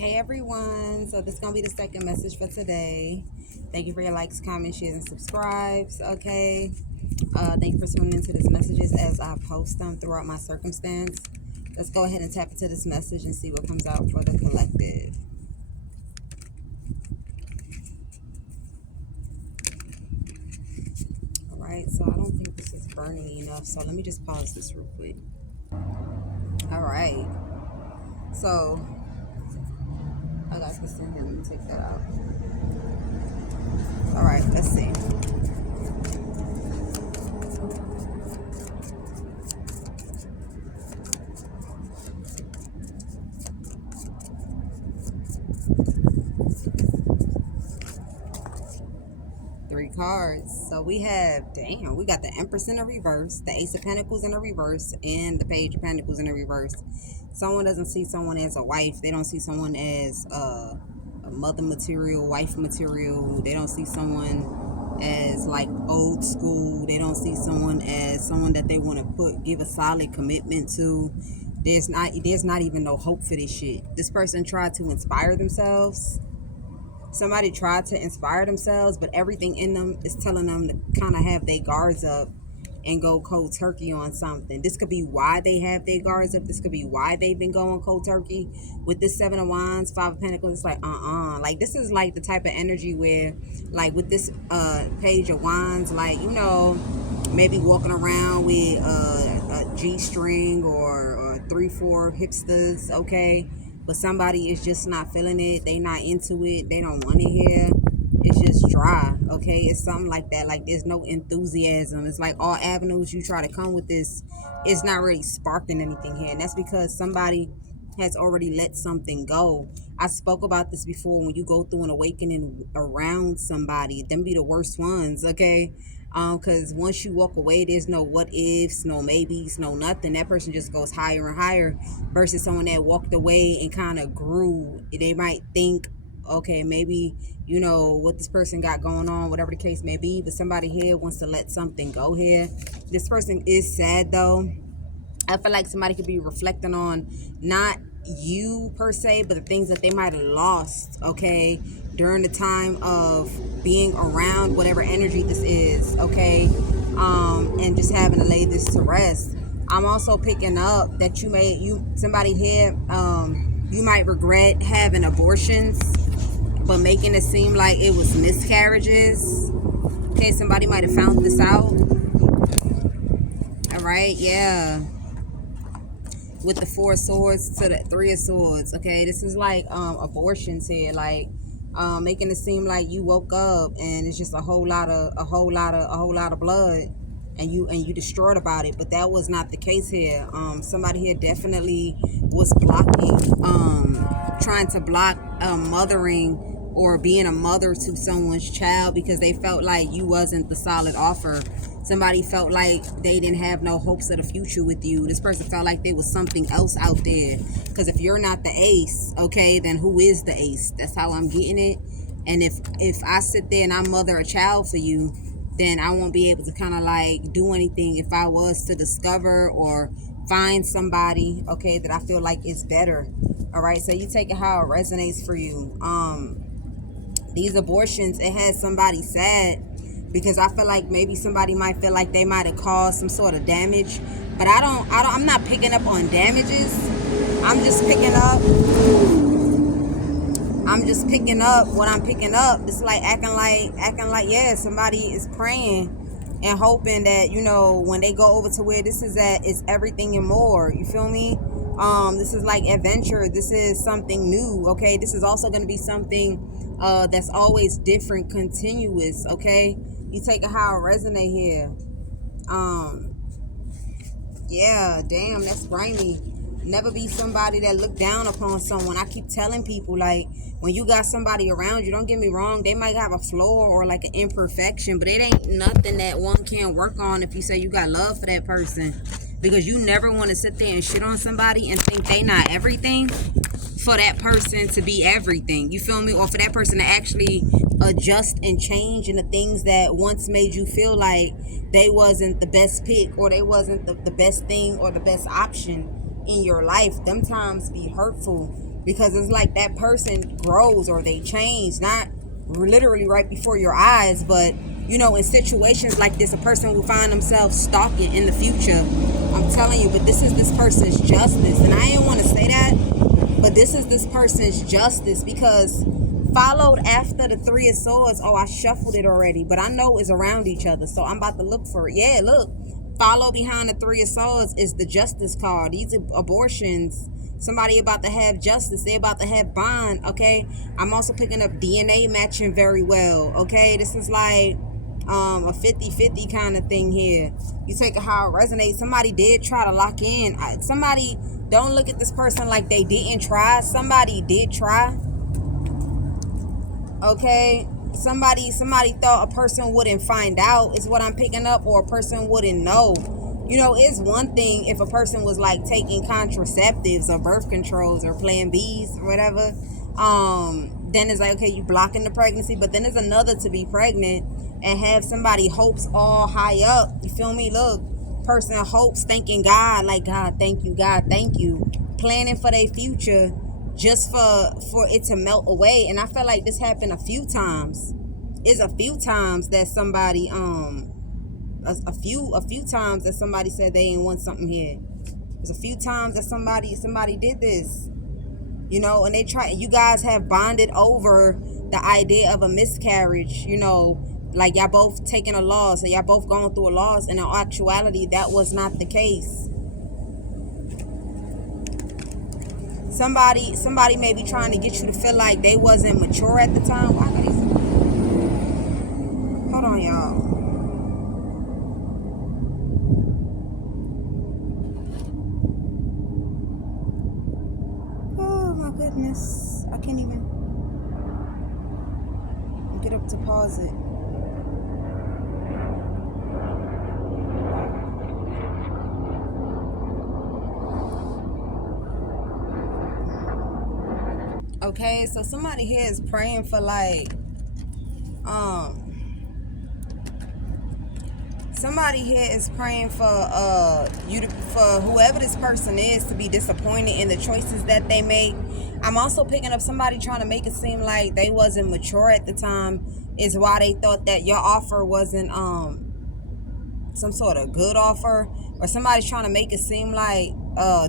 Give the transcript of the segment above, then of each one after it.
Hey everyone, so this is going to be the second message for today. Thank you for your likes, comments, shares, and subscribes, okay? Thank you for tuning into these messages as I post them throughout my circumstance. Let's go ahead and tap into this message and see what comes out for the collective. Alright, so I don't think this is burning enough, so let me just pause this real quick. Alright, so I got this in here, let me take that out. Alright, let's see. Three cards. So we have, we got the Empress in the reverse, the Ace of Pentacles in the reverse, and the Page of Pentacles in the reverse. Someone doesn't see someone as a wife. They don't see someone as a mother material, wife material. They don't see someone as like old school. They don't see someone as someone that they want to give a solid commitment to. There's not even no hope for this shit. This person tried to inspire themselves. Somebody tried to inspire themselves, but everything in them is telling them to kind of have their guards up and go cold turkey on something. This could be why they have their guards up. This could be why they've been going cold turkey. With this Seven of Wands, Five of Pentacles, it's like, like this is like the type of energy where, like with this Page of Wands, like, you know, maybe walking around with a G-string or 3-4 hipsters, okay? But somebody is just not feeling it. They not into it. They don't want to hear. It's just dry, okay? It's something like that. Like there's no enthusiasm. It's like all avenues you try to come with this, it's not really sparking anything here. And that's because somebody has already let something go. I spoke about this before. When you go through an awakening around somebody, them be the worst ones, okay? Because once you walk away, there's no what ifs, no maybes, no nothing. That person just goes higher and higher versus someone that walked away and kind of grew. They might think, okay, maybe, you know, what this person got going on, whatever the case may be, but somebody here wants to let something go here. This person is sad though. I feel like somebody could be reflecting on not you per se, but the things that they might have lost, okay, during the time of being around whatever energy this is, okay, and just having to lay this to rest. I'm also picking up that somebody here, you might regret having abortions, but making it seem like it was miscarriages. Okay, somebody might have found this out. All right, yeah. With the Four of Swords to the Three of Swords, okay, this is like abortions here, like making it seem like you woke up and it's just a whole lot of blood, and you distraught about it, but that was not the case here. Somebody here definitely was blocking, trying to block mothering or being a mother to someone's child because they felt like you wasn't the solid offer. Somebody felt like they didn't have no hopes of the future with you. This person felt like there was something else out there. Because if you're not the ace, okay, then who is the ace? That's how I'm getting it. And if I sit there and I mother a child for you, then I won't be able to kind of like do anything if I was to discover or find somebody, okay, that I feel like is better. All right, so you take it how it resonates for you. These abortions, it has somebody sad because I feel like maybe somebody might feel like they might have caused some sort of damage, but I'm not picking up on damages. I'm just picking up what I'm picking up. It's like acting like yeah, somebody is praying and hoping that, you know, when they go over to where this is at, it's everything and more. You feel me? This is like adventure. This is something new, okay? This is also going to be something that's always different, continuous, okay? You take it how it resonate here. Yeah, damn, that's grimy. Never be somebody that look down upon someone. I keep telling people, like, when you got somebody around you, don't get me wrong, they might have a flaw or like an imperfection, but it ain't nothing that one can't work on if you say you got love for that person. Because you never want to sit there and shit on somebody and think they not everything for that person to be everything. You feel me? Or for that person to actually adjust and change in the things that once made you feel like they wasn't the best pick or they wasn't the best thing or the best option in your life. Them times be hurtful. because it's like that person grows or they change, not literally right before your eyes, but you know, in situations like this, a person will find themselves stalking in the future. I'm telling you, but this is this person's justice. And I didn't want to say that, but this is this person's justice, because followed after the Three of Swords, oh, I shuffled it already, but I know it's around each other, so I'm about to look for it. Yeah, look, follow behind the Three of Swords is the justice card. These abortions, somebody about to have justice, they about to have bond. Okay, I'm also picking up DNA matching very well. Okay, this is like a 50-50 kind of thing here. You take it how it resonates. Somebody did try to lock in. Somebody, don't look at this person like they didn't try. Somebody did try. Okay, somebody thought a person wouldn't find out, is what I'm picking up, or a person wouldn't know. You know, it's one thing if a person was like taking contraceptives or birth controls or Plan B's or whatever. Then it's like, okay, you blocking the pregnancy. But then it's another to be pregnant and have somebody hopes all high up. You feel me? Look, person hopes, thanking God, like, God, thank you, God, thank you, planning for their future, just for it to melt away. And I feel like this happened a few times. It's a few times that somebody a few times that somebody said they ain't want something here. There's a few times that somebody did this, you know, and they try. You guys have bonded over the idea of a miscarriage, you know, like y'all both taking a loss, or y'all both going through a loss, and in actuality that was not the case. Somebody may be trying to get you to feel like they wasn't mature at the time. Why are these? Hold on, y'all. Oh my goodness, I can't even get up to pause it. Okay, so somebody here is praying for like somebody here is praying for you to, for whoever this person is, to be disappointed in the choices that they make. I'm also picking up somebody trying to make it seem like they wasn't mature at the time, is why they thought that your offer wasn't some sort of good offer, or somebody's trying to make it seem like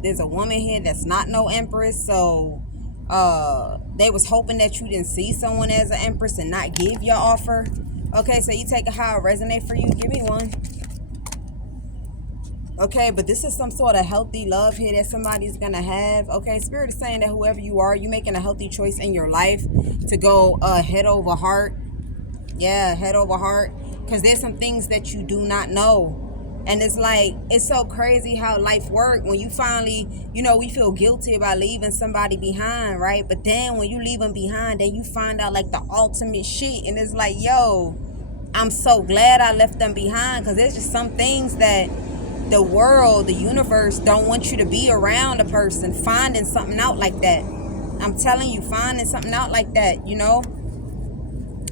there's a woman here that's not no empress, so they was hoping that you didn't see someone as an empress and not give your offer. Okay, so you take it how it resonate for you. Give me one. Okay, but this is some sort of healthy love here that somebody's gonna have. Okay, Spirit is saying that whoever you are, you making a healthy choice in your life to go head over heart. Yeah, head over heart, because there's some things that you do not know. And it's like, it's so crazy how life works. When you finally, you know, we feel guilty about leaving somebody behind, right? But then when you leave them behind, then you find out like the ultimate shit. And it's like, yo, I'm so glad I left them behind, because there's just some things that the world, the universe don't want you to be around a person finding something out like that. I'm telling you, finding something out like that, you know?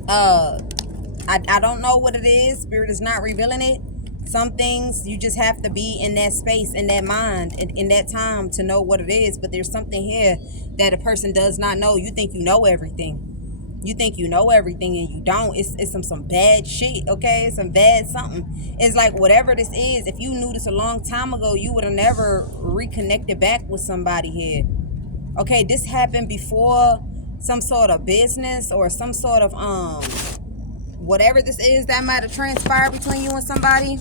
I don't know what it is. Spirit is not revealing it. Some things you just have to be in that space, in that mind, in that time to know what it is. But there's something here that a person does not know. You think you know everything. You think you know everything and you don't. It's some bad shit, okay? It's some bad something. It's like whatever this is, if you knew this a long time ago, you would have never reconnected back with somebody here. Okay, this happened before some sort of business or some sort of whatever this is that might have transpired between you and somebody.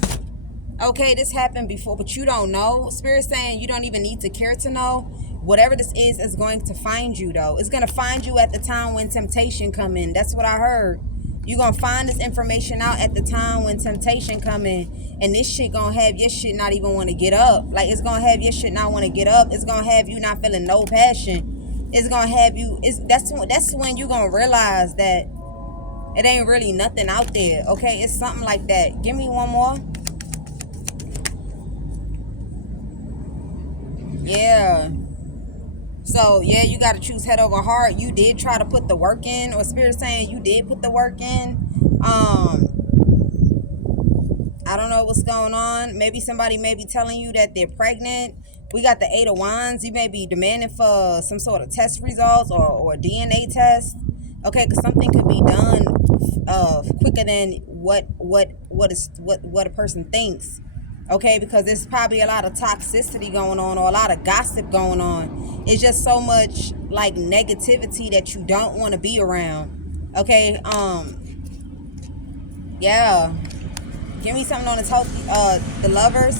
Okay, this happened before, but you don't know. Spirit's saying you don't even need to care to know. Whatever this is going to find you, though. It's going to find you at the time when temptation come in. That's what I heard. You're going to find this information out at the time when temptation come in. And this shit going to have your shit not even want to get up. Like, it's going to have your shit not want to get up. It's going to have you not feeling no passion. It's going to have you... That's when you're going to realize that it ain't really nothing out there. Okay, it's something like that. Give me one more. Yeah. So, yeah, you got to choose head over heart. You did try to put the work in, or Spirit saying you did put the work in. I don't know what's going on. Maybe somebody may be telling you that they're pregnant. We got the Eight of Wands. You may be demanding for some sort of test results or a DNA test. Okay, because something could be done quicker than what a person thinks. Okay, because there's probably a lot of toxicity going on or a lot of gossip going on. It's just so much like negativity that you don't want to be around. Okay, yeah. Give me something on the the Lovers.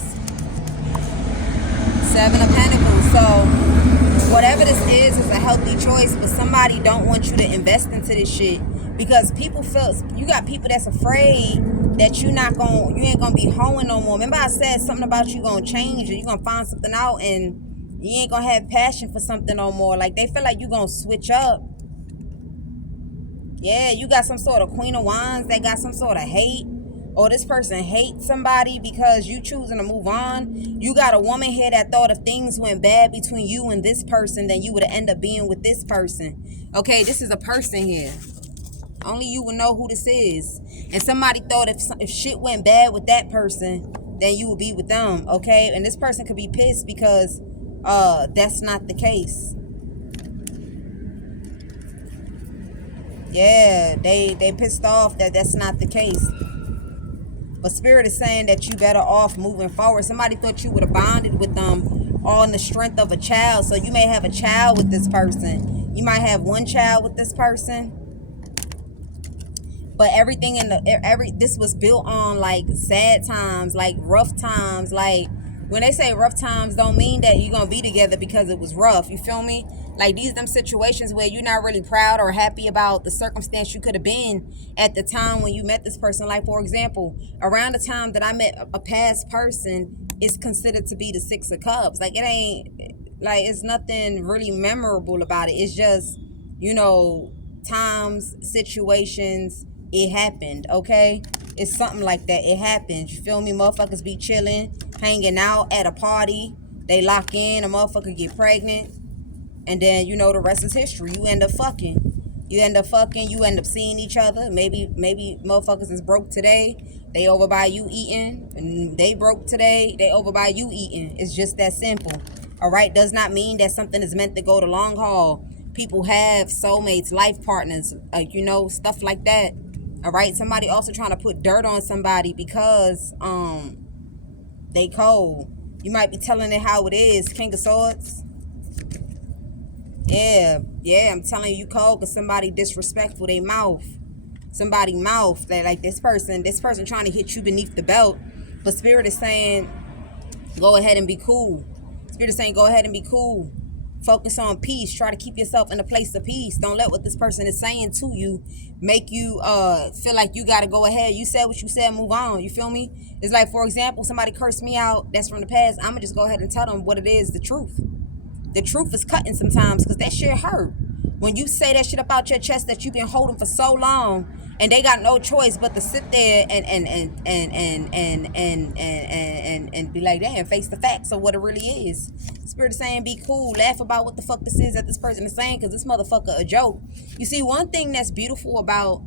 Seven of Pentacles. So whatever this is a healthy choice, but somebody don't want you to invest into this shit because people feel, you got people that's afraid that you ain't gonna be hoeing no more. Remember I said something about you gonna change or you gonna find something out and you ain't gonna have passion for something no more. Like they feel like you gonna switch up. Yeah, you got some sort of Queen of Wands that got some sort of hate. Or this person hates somebody because you choosing to move on. You got a woman here that thought if things went bad between you and this person, then you would end up being with this person. Okay, this is a person here. Only you would know who this is. And somebody thought if shit went bad with that person, then you would be with them. Okay, and this person could be pissed because that's not the case. Yeah, they pissed off that that's not the case. But Spirit is saying that you better off moving forward. Somebody thought you would have bonded with them on the strength of a child. So you may have a child with this person. You might have one child with this person. But everything this was built on like sad times, like rough times. Like when they say rough times, don't mean that you're gonna be together because it was rough. You feel me? Like these them situations where you're not really proud or happy about the circumstance you could have been at the time when you met this person. Like for example, around the time that I met a past person, it's considered to be the Six of Cups. Like it ain't like it's nothing really memorable about it. It's just, you know, times, situations, it happened, okay? It's something like that. It happens. You feel me? Motherfuckers be chilling, hanging out at a party. They lock in, a motherfucker get pregnant. And then, you know, the rest is history. You end up fucking. You end up seeing each other. Maybe motherfuckers is broke today. They over by you eating. And they broke today. They over by you eating. It's just that simple. All right? Does not mean that something is meant to go the long haul. People have soulmates, life partners, you know, stuff like that. All right? Somebody also trying to put dirt on somebody because they cold. You might be telling it how it is. King of Swords. Yeah, I'm telling you cold because somebody disrespectful, they mouth. Somebody mouth that like this person trying to hit you beneath the belt. But Spirit is saying, go ahead and be cool. Spirit is saying, go ahead and be cool. Focus on peace. Try to keep yourself in a place of peace. Don't let what this person is saying to you make you feel like you got to go ahead. You said what you said, move on. You feel me? It's like, for example, somebody cursed me out. That's from the past. I'm going to just go ahead and tell them what it is, the truth. The truth is cutting sometimes because that shit hurt. When you say that shit up out your chest that you've been holding for so long, and they got no choice but to sit there and be like, damn, face the facts of what it really is. Spirit is saying, be cool, laugh about what the fuck this is that this person is saying, because this motherfucker a joke. You see, one thing that's beautiful about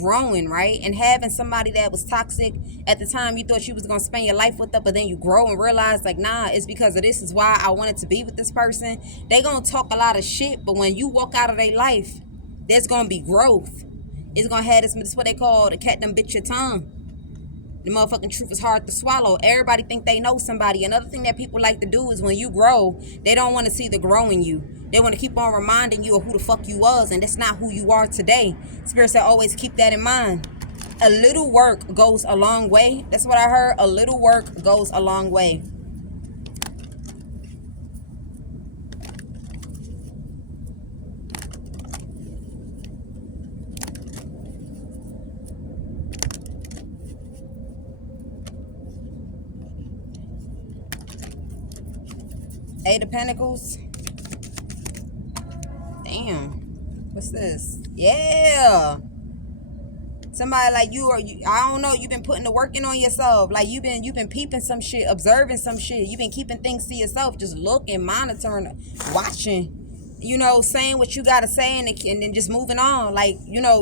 growing, right, and having somebody that was toxic at the time you thought you was gonna spend your life with them, but then you grow and realize like, nah, it's because of this is why I wanted to be with this person. They gonna talk a lot of shit, but when you walk out of their life, there's gonna be growth. It's gonna have this what they call the cat done bit your tongue. The motherfucking truth is hard to swallow. Everybody think they know somebody. Another thing that people like to do is when you grow, they don't want to see the grow in you. They want to keep on reminding you of who the fuck you was, and that's not who you are today. Spirit said always keep that in mind. A little work goes a long way. That's what I heard. A little work goes a long way. Eight of Pentacles. Damn. What's this? Yeah. Somebody like you, or you, I don't know, you've been putting the work in on yourself. Like you've been peeping some shit, observing some shit. You've been keeping things to yourself, just looking, monitoring, watching. saying what you gotta say, and then just moving on, like,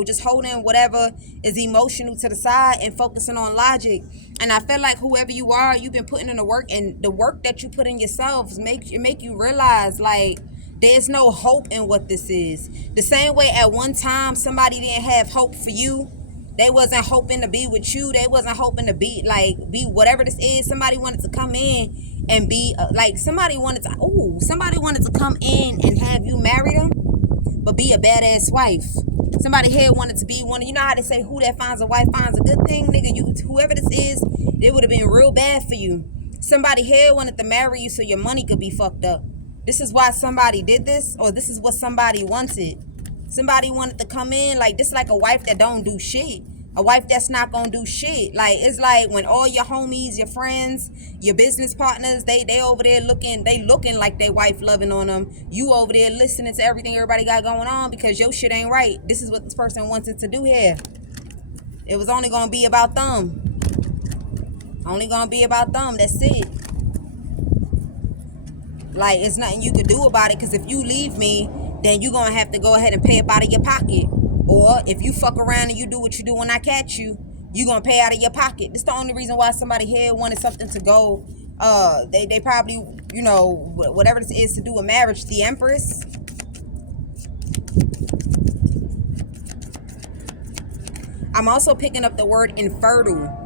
just holding whatever is emotional to the side and focusing on logic. And I feel like whoever you are, you've been putting in the work, and the work that you put in yourself make you realize, like, there's no hope in what this is. The same way at one time somebody didn't have hope for you. They wasn't hoping to be with you. They wasn't hoping to be whatever this is. Somebody wanted to come in and be somebody wanted to come in and have you marry them, but be a badass wife. Somebody here wanted to be one. You know how they say, who that finds a wife finds a good thing, nigga. Whoever this is, it would have been real bad for you. Somebody here wanted to marry you so your money could be fucked up. This is why somebody did this, or this is what somebody wanted. Somebody wanted to come in like this, like a wife that don't do shit. A wife that's not gonna do shit. Like, it's like when all your homies, your friends, your business partners, they over there looking like they wife loving on them. You over there listening to everything everybody got going on because your shit ain't right. This is what this person wanted to do here. It was only gonna be about them. Only gonna be about them. That's it. Like, it's nothing you could do about it, because if you leave me, then you're gonna have to go ahead and pay up out of your pocket. Or if you fuck around and you do what you do when I catch you, you're gonna pay out of your pocket. This the only reason why somebody here wanted something to go. They probably, whatever this is to do with marriage. The Empress. I'm also picking up the word infertile.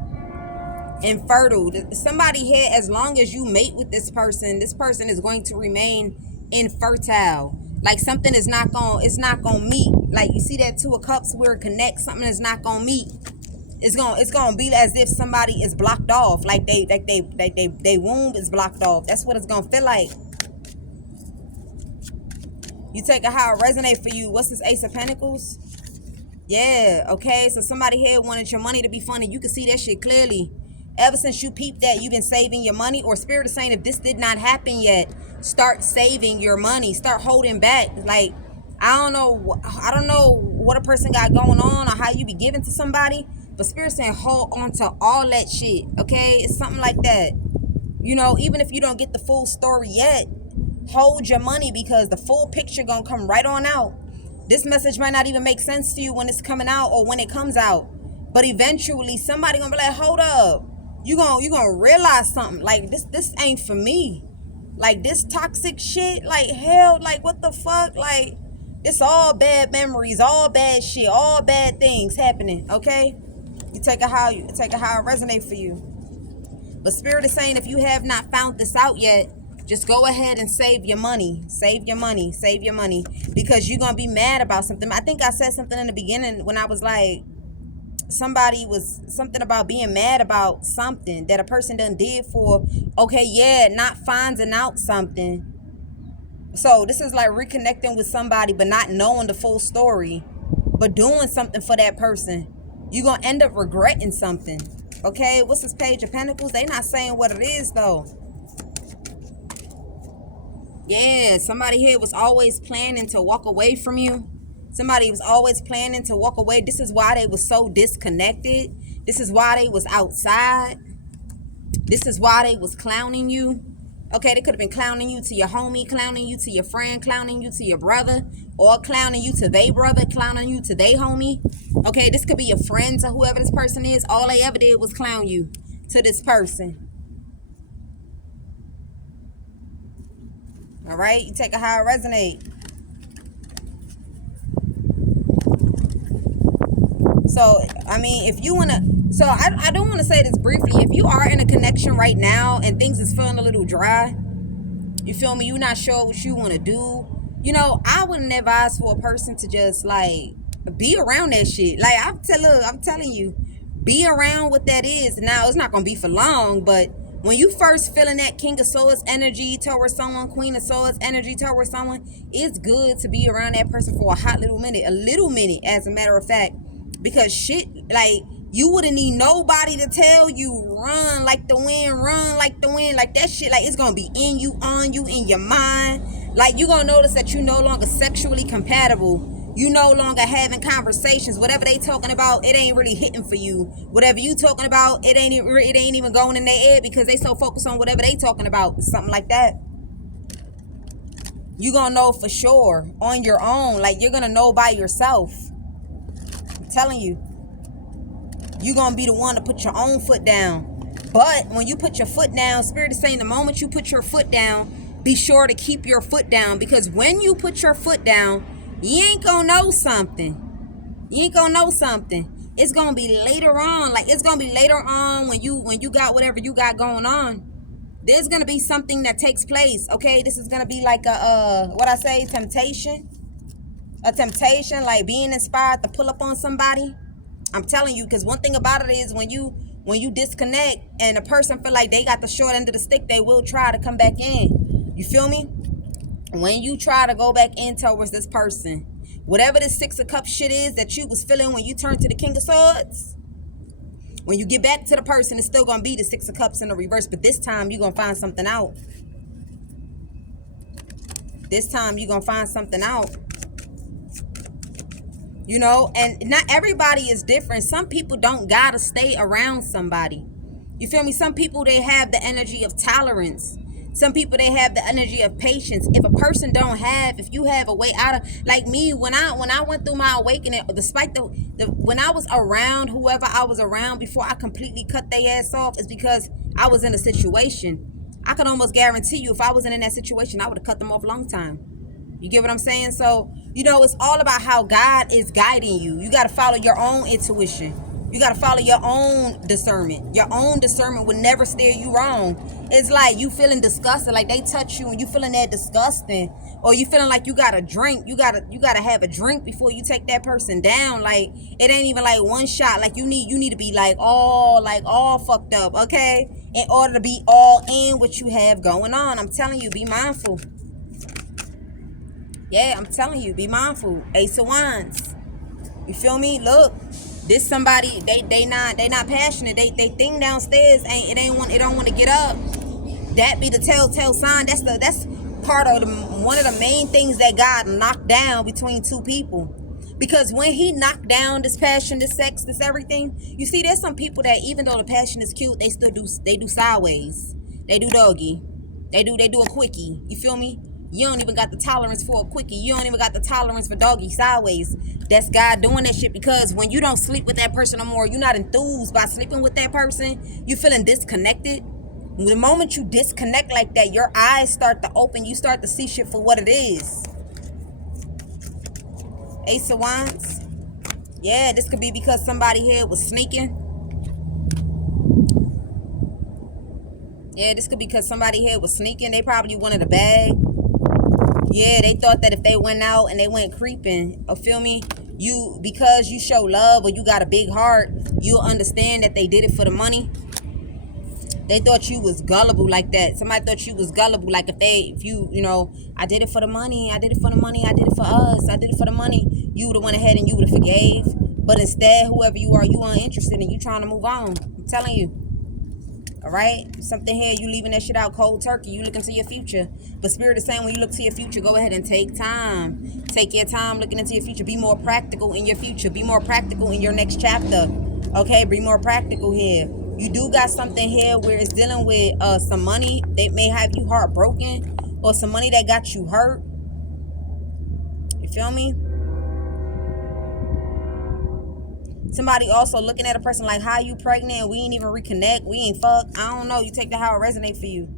Infertile. Somebody here, as long as you mate with this person is going to remain infertile. Like, something is not gonna meet. Like, you see that Two of Cups where it connects, something is not gonna meet. It's gonna be as if somebody is blocked off. Like they womb is blocked off. That's what it's gonna feel like. You take it how it resonate for you. What's this Ace of Pentacles? Yeah, okay. So somebody here wanted your money to be funny. You can see that shit clearly. Ever since you peeped that, you've been saving your money. Or Spirit is saying, if this did not happen yet, start saving your money. Start holding back. Like, I don't know what a person got going on or how you be giving to somebody, but Spirit saying hold on to all that shit. Okay, it's something like that. Even if you don't get the full story yet, hold your money, because the full picture gonna come right on out. This message might not even make sense to you when it's coming out or when it comes out, but eventually somebody gonna be like, hold up. You gonna realize something. Like, this ain't for me. Like, this toxic shit, like, hell, like, what the fuck? Like, it's all bad memories, all bad shit, all bad things happening, okay? You take it how it resonates for you. But Spirit is saying, if you have not found this out yet, just go ahead and save your money. Save your money. Save your money. Because you're going to be mad about something. I think I said something in the beginning when I was like, something about being mad about something that a person done did for, okay, yeah, not finding out something. So this is like reconnecting with somebody but not knowing the full story, but doing something for that person. You're going to end up regretting something. Okay, what's this Page of Pentacles? They not saying what it is though. Yeah, somebody here was always planning to walk away from you. Somebody was always planning to walk away. This is why they was so disconnected. This is why they was outside. This is why they was clowning you. Okay, they could have been clowning you to your homie, clowning you to your friend, clowning you to your brother, or clowning you to they brother, clowning you to they homie. Okay, this could be your friend to whoever this person is. All they ever did was clown you to this person. All right, you take it how it resonates. So, I mean, if you want to, so I don't want to say this briefly. If you are in a connection right now and things is feeling a little dry, you feel me? You're not sure what you want to do. I wouldn't advise for a person to just like be around that shit. Like, I'm telling you, be around what that is. Now, it's not going to be for long, but when you first feeling that King of Swords energy towards someone, Queen of Swords energy towards someone, it's good to be around that person for a hot little minute, as a matter of fact. Because shit, like, you wouldn't need nobody to tell you, run like the wind, like that shit, like, it's gonna be in you, on you, in your mind. Like, you gonna notice that you no longer sexually compatible. You no longer having conversations. Whatever they talking about, it ain't really hitting for you. Whatever you talking about, it ain't even going in their head because they so focused on whatever they talking about. Something like that. You're going to know for sure on your own. Like, you're going to know by yourself. I'm telling you. You're going to be the one to put your own foot down. But when you put your foot down, Spirit is saying the moment you put your foot down, be sure to keep your foot down. Because when you put your foot down, you ain't going to know something. You ain't going to know something. It's going to be later on. Like, it's going to be later on when you got whatever you got going on. There's going to be something that takes place. Okay, this is going to be like temptation. A temptation, like being inspired to pull up on somebody. I'm telling you, because one thing about it is when you disconnect and a person feel like they got the short end of the stick, they will try to come back in. You feel me? When you try to go back in towards this person, whatever this Six of Cups shit is that you was feeling when you turned to the King of Swords, when you get back to the person, it's still going to be the Six of Cups in the reverse. But this time, you're going to find something out. This time, you're going to find something out. You know, and not everybody is different. Some people don't gotta stay around somebody. You feel me? Some people, they have the energy of tolerance. Some people, they have the energy of patience. If a person if you have a way out of, like me, when I went through my awakening, despite when I was around whoever I was around before I completely cut their ass off, is because I was in a situation. I could almost guarantee you, if I wasn't in that situation, I would have cut them off a long time. You get what I'm saying? So, you know, it's all about how God is guiding you. You got to follow your own intuition. You got to follow your own discernment. Your own discernment would never steer you wrong. It's like you feeling disgusted, like they touch you and you feeling that disgusting, or you feeling like you got to drink. You got to have a drink before you take that person down. Like, it ain't even like one shot. Like, you need to be all fucked up, okay? In order to be all in what you have going on. I'm telling you, be mindful. Yeah, I'm telling you, be mindful. Ace of Wands. You feel me? Look, this somebody, they not passionate. They thing downstairs it don't want to get up. That be the telltale sign. That's part of one of the main things that God knocked down between two people. Because when he knocked down this passion, this sex, this everything, you see, there's some people that even though the passion is cute, they do sideways. They do doggy. They do a quickie. You feel me? You don't even got the tolerance for a quickie. You don't even got the tolerance for doggy sideways. That's God doing that shit, because when you don't sleep with that person no more, you're not enthused by sleeping with that person. You feeling disconnected. The moment you disconnect like that, your eyes start to open. You start to see shit for what it is. Ace of Wands. Yeah, this could be because somebody here was sneaking. Yeah, this could be because somebody here was sneaking. They probably wanted a bag. Yeah, they thought that if they went out and they went creeping, feel me? Because you show love or you got a big heart, you'll understand that they did it for the money. They thought you was gullible like that. Somebody thought you was gullible. Like if you know, I did it for the money. I did it for the money. I did it for us. I did it for the money. You would have went ahead and you would have forgave. But instead, whoever you are, you aren't interested and you trying to move on. I'm telling you. All right, something here, you leaving that shit out cold turkey. You looking to your future. But Spirit is saying when you look to your future, go ahead and take time. Take your time looking into your future. Be more practical in your future. Be more practical in your next chapter. Okay, be more practical here. You do got something here where it's dealing with some money that may have you heartbroken, or some money that got you hurt. You feel me? Somebody also looking at a person like, how you pregnant? We ain't even reconnect. We ain't fuck. I don't know. You take that how it resonate for you.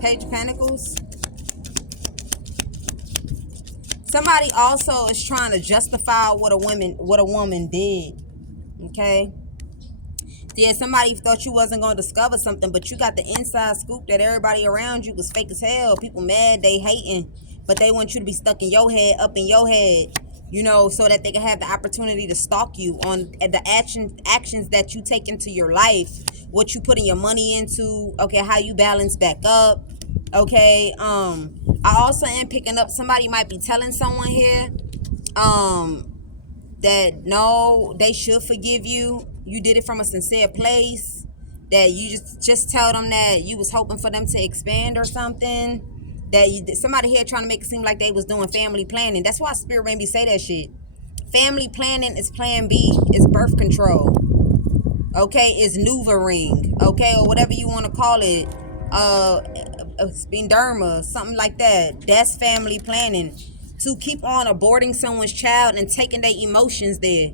Page of Pentacles. Somebody also is trying to justify what a woman did. Okay. Yeah, somebody thought you wasn't going to discover something, but you got the inside scoop that everybody around you was fake as hell. People mad, they hating, but they want you to be stuck in your head, up in your head, you know, so that they can have the opportunity to stalk you on the actions that you take into your life, what you putting your money into, okay, how you balance back up, okay. I also am picking up, somebody might be telling someone here, that no, they should forgive you. You did it from a sincere place. That you just tell them that you was hoping for them to expand or something. that somebody here trying to make it seem like they was doing family planning. That's why Spirit made me say that shit. Family planning is plan B. It's birth control. Okay, it's Nuvaring. Okay, or whatever you want to call it. Spinderma, something like that. That's family planning. To keep on aborting someone's child and taking their emotions there.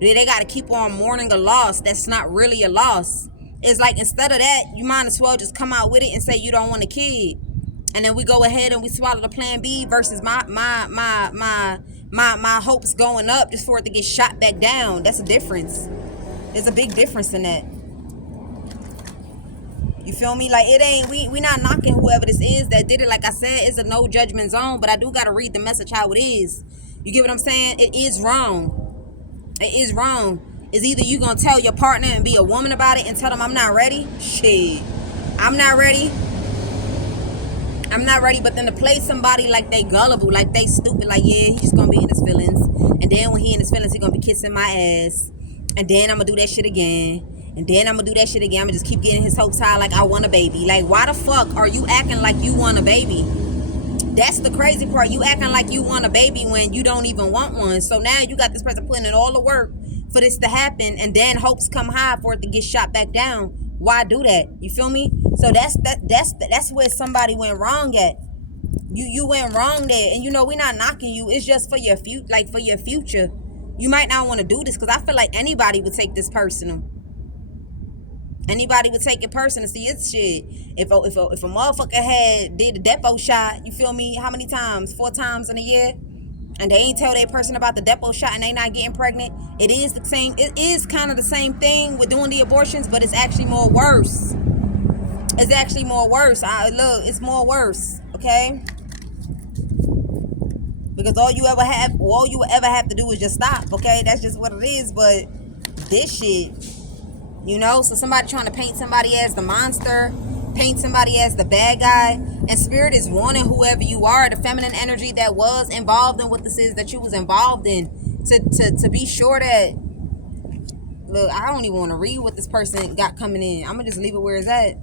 They got to keep on mourning a loss that's not really a loss. It's like, instead of that, you might as well just come out with it and say you don't want a kid. And then we go ahead and we swallow the plan B versus my hopes going up just for it to get shot back down. That's a difference. There's a big difference in that. You feel me? Like, it ain't, we not knocking whoever this is that did it. Like I said, it's a no judgment zone, but I do got to read the message how it is. You get what I'm saying? It is wrong. It is wrong. It's either you gonna tell your partner and be a woman about it and tell them I'm not ready. Shit, I'm not ready. I'm not ready. But then to play somebody like they gullible, like they stupid, like, yeah, he's just gonna be in his feelings, and then when he in his feelings, he gonna be kissing my ass, and then I'm gonna do that shit again. And then I'm gonna do that shit again. I'm gonna just keep getting his hopes high like I want a baby. Like, why the fuck are you acting like you want a baby? That's the crazy part. You acting like you want a baby when you don't even want one. So now you got this person putting in all the work for this to happen, and then hopes come high for it to get shot back down. Why do that? You feel me? So that's where somebody went wrong at. You went wrong there. And you know, we're not knocking you. It's just for your for your future. You might not want to do this, because I feel like anybody would take this personal. Anybody would take it personal. See, it's shit. If a motherfucker did a depot shot, you feel me? How many times? 4 times in a year, and they ain't tell their person about the depot shot, and they not getting pregnant. It is the same. It is kind of the same thing with doing the abortions, but it's actually more worse. It's actually more worse. Look, it's more worse. Okay. Because all you ever have to do is just stop. Okay, that's just what it is. But this shit. You know, so somebody trying to paint somebody as the monster, paint somebody as the bad guy, and Spirit is warning whoever you are, the feminine energy that was involved in what this is that you was involved in, to be sure that, look, I don't even want to read what this person got coming in. I'm gonna just leave it where it's at.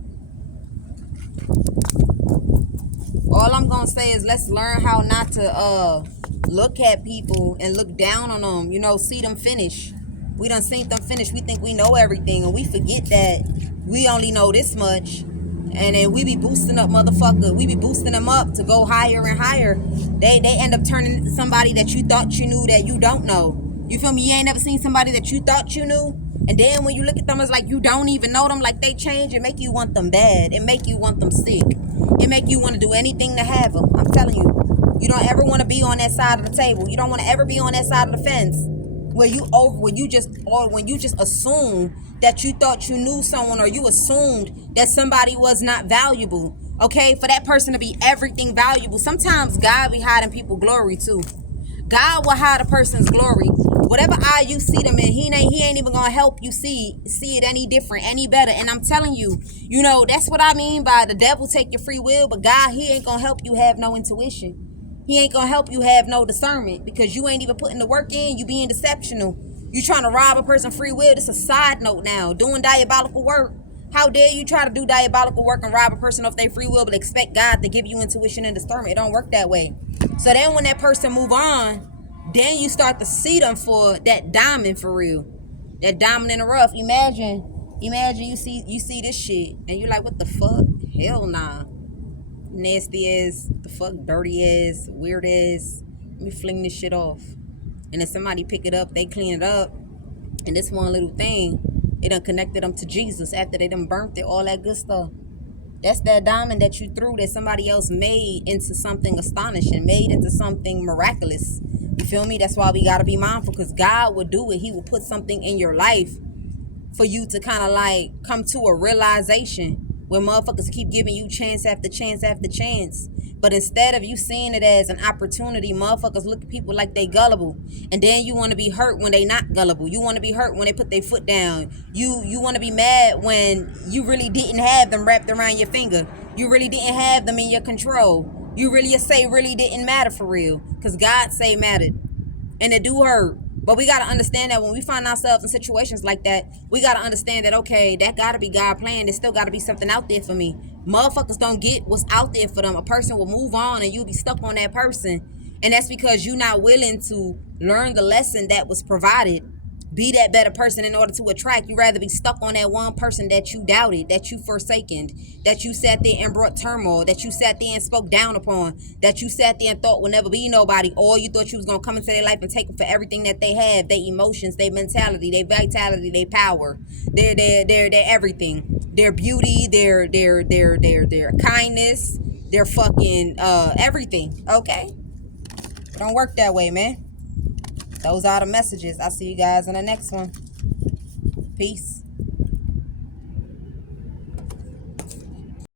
All I'm gonna say is, let's learn how not to look at people and look down on them. You know, see them finish. We done seen them finish. We think we know everything, and we forget that we only know this much. And then we be boosting up motherfucker. We be boosting them up to go higher and higher. They end up turning into somebody that you thought you knew that you don't know. You feel me? You ain't never seen somebody that you thought you knew. And then when you look at them, it's like you don't even know them. Like, they change. It make you want them bad. It make you want them sick. It make you want to do anything to have them. I'm telling you. You don't ever want to be on that side of the table. You don't want to ever be on that side of the fence. When you just assume that you thought you knew someone, or you assumed that somebody was not valuable. Okay, for that person to be everything valuable. Sometimes God be hiding people's glory too. God will hide a person's glory. Whatever eye you see them in, he ain't even gonna help you see it any different, any better. And I'm telling you, you know, that's what I mean by the devil take your free will, but God, he ain't gonna help you have no intuition. He ain't gonna help you have no discernment, because you ain't even putting the work in. You being deceptional. You trying to rob a person free will. This is a side note now. Doing diabolical work. How dare you try to do diabolical work and rob a person off their free will, but expect God to give you intuition and discernment? It don't work that way. So then when that person move on, then you start to see them for that diamond for real. That diamond in the rough. Imagine you see this shit and you're like, what the fuck? Hell nah. Nasty ass, the fuck, dirty ass, weird ass. Let me fling this shit off. And then somebody pick it up, they clean it up, and this one little thing, it done connected them to Jesus after they done burnt it, all that good stuff. That's that diamond that you threw that somebody else made into something astonishing, made into something miraculous. You feel me? That's why we gotta be mindful, because God will do it. He will put something in your life for you to kind of like come to a realization, where motherfuckers keep giving you chance after chance after chance. But instead of you seeing it as an opportunity, motherfuckers look at people like they gullible. And then you want to be hurt when they not gullible. You want to be hurt when they put their foot down. You want to be mad when you really didn't have them wrapped around your finger. You really didn't have them in your control. You really didn't matter for real. Because God say mattered. And it do hurt. But we got to understand that when we find ourselves in situations like that, we got to understand that, okay, that got to be God plan. There's still got to be something out there for me. Motherfuckers don't get what's out there for them. A person will move on and you'll be stuck on that person. And that's because you're not willing to learn the lesson that was provided. Be that better person in order to attract. You'd rather be stuck on that one person that you doubted, that you forsaken, that you sat there and brought turmoil, that you sat there and spoke down upon, that you sat there and thought would never be nobody, or you thought you was going to come into their life and take them for everything that they have, their emotions, their mentality, their vitality, their power, their everything, their beauty, their kindness, their fucking everything. Okay, it don't work that way, man. Those are the messages. I'll see you guys in the next one. Peace.